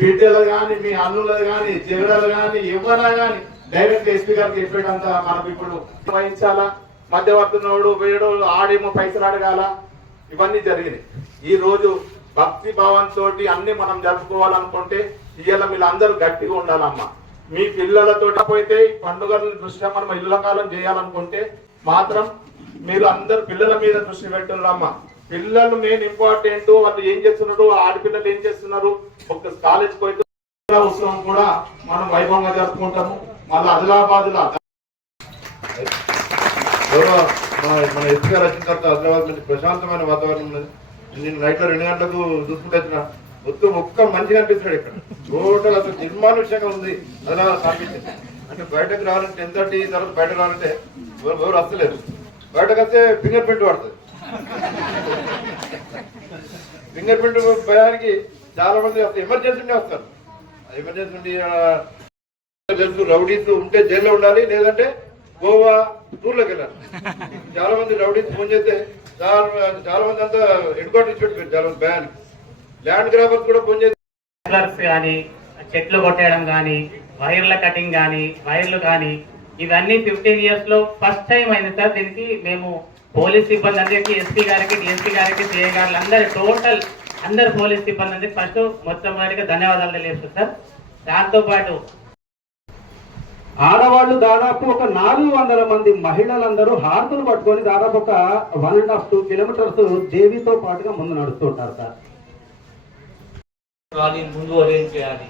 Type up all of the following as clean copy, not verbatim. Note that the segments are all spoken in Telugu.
బిడ్డలు కానీ మీ అల్లులు కానీ చెల్లెలు కానీ ఎవరైనా కానీ డైరెక్ట్ ఎస్పీ గారికి చెప్పేటంత మనకు ఇప్పుడు వహించాలా. మధ్యవర్తినోడు వేడు ఆడేమో పైసలు అడగాల. ఇవన్నీ జరిగినాయి. ఈ రోజు భక్తి భావంతో అన్ని మనం జరుపుకోవాలనుకుంటే ఇవాళ వీళ్ళందరూ గట్టిగా ఉండాలమ్మా. మీ పిల్లలతో పోతే పండుగల దృష్ట్యా మనం ఇళ్ళ కాలం చేయాలనుకుంటే మాత్రం మీరు అందరు పిల్లల మీద దృష్టి పెట్టున్నారమ్మా. పిల్లలు మెయిన్ ఇంపార్టెంట్. వాళ్ళు ఏం చేస్తున్నారు, ఆడపిల్లలు ఏం చేస్తున్నారు, ఒక కాలేజ్కి పోతే ఉత్సవం కూడా మనం వైభవంగా జరుపుకుంటాము. మళ్ళీ ఆదిలాబాద్ లో మన ఎస్పీ గారు వచ్చిన తర్వాత ఆదిలాబాద్ నుంచి ప్రశాంతమైన వాతావరణం ఉన్నది. నేను నైట్ లో 2 గంటలకు చూసుకుంటే వచ్చిన మొత్తం ఒక్క మంచిగా అనిపిస్తాడు. ఇక్కడ టోటల్ అసలు నిర్మానుష్యంగా ఉంది. అలా కనిపించింది. అంటే బయటకు రావాలంటే 10:30 తర్వాత బయటకు రావాలంటే ఎవరు వస్తలేదు. బయటకు వస్తే ఫింగర్ ప్రింట్ పడుతుంది. ఫింగర్ ప్రింట్ భయానికి చాలా మంది అసలు ఎమర్జెన్సీ వస్తారు. ఎమర్జెన్సీ నుండి తెలుసు రౌడీస్ ఉంటే జైల్లో ఉండాలి, లేదంటే గోవా టూర్లోకి వెళ్ళాలి. చాలా మంది రౌడీస్ ఫోన్ చేస్తే చాలా మంది అంతా హెడ్ క్వార్టర్ పెట్టారు. చాలా మంది భయానికి ల్యాండ్ గ్రాబర్స్ కూడా ఫోన్ చేస్తే కానీ చెట్లు కొట్టేయడం కానీ వైర్ల కటింగ్ కానీ వైర్లు కానీ ఇవన్నీ 15 years లో ఫస్ట్ టైం అయింది సార్. దీనికి మేము పోలీస్ సిబ్బంది అందరికీ, ఎస్పీ గారికి, డిఎస్పీ గారికి, సిఐ గారు అందరు పోలీస్ సిబ్బంది అందరికి ఫస్ట్ మొట్టమొదటిగా ధన్యవాదాలు తెలియజేస్తాం సార్. దాంతో పాటు ఆడవాళ్ళు దాదాపు ఒక 400 మంది మహిళలందరూ హారతులు పట్టుకొని దాదాపు ఒక 1.5-2 kilometers దేవితో పాటుగా ముందు నడుస్తుంటారు సార్. ముందు అరేంజ్ చేయాలి.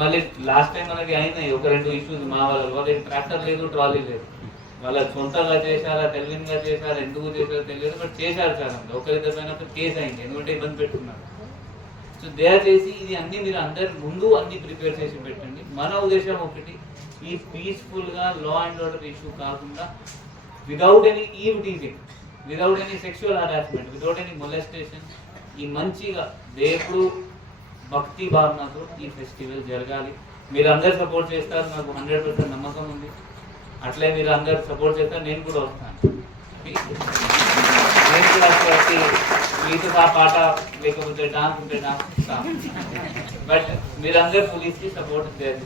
మళ్ళీ లాస్ట్ టైం మనకి అయినాయి ఒక 2 ఇష్యూస్. మా వాళ్ళకి ట్రాక్టర్ లేదు, ట్రాలీ లేదు. వాళ్ళ సొంతంగా చేశారా, తెలివిగా చేశారా, ఎందుకు చేశారో తెలియదు, బట్ చేశారు సార్. అంతా ఒకరిద్దరు పైన కేసు అయింది, ఎందుకంటే ఇబ్బంది పెట్టుకున్నారు. సో దయచేసి ఇది అన్ని మీరు అందరు ముందు అన్ని ప్రిపేర్ చేసి పెట్టండి. మన ఉద్దేశం ఒకటి, ఈ పీస్ఫుల్గా లా అండ్ ఆర్డర్ ఇష్యూ కాకుండా without any eve teasing, without any sexual harassment, without any molestation, ఈ మంచిగా దేవుడు భక్తి భావనతో ఈ ఫెస్టివల్ జరగాలి. మీరు అందరు సపోర్ట్ చేస్తారు, నాకు 100% నమ్మకం ఉంది. అట్లే మీరు అందరు సపోర్ట్ చేస్తారు, నేను కూడా వస్తాను. నేను కూడా వచ్చి మీతో ఆ పాట లేకపోతే డాన్స్ ఉంటే డాన్స్ ఇస్తాను. బట్ మీరందరూ పోలీస్కి సపోర్ట్ చేయాలి.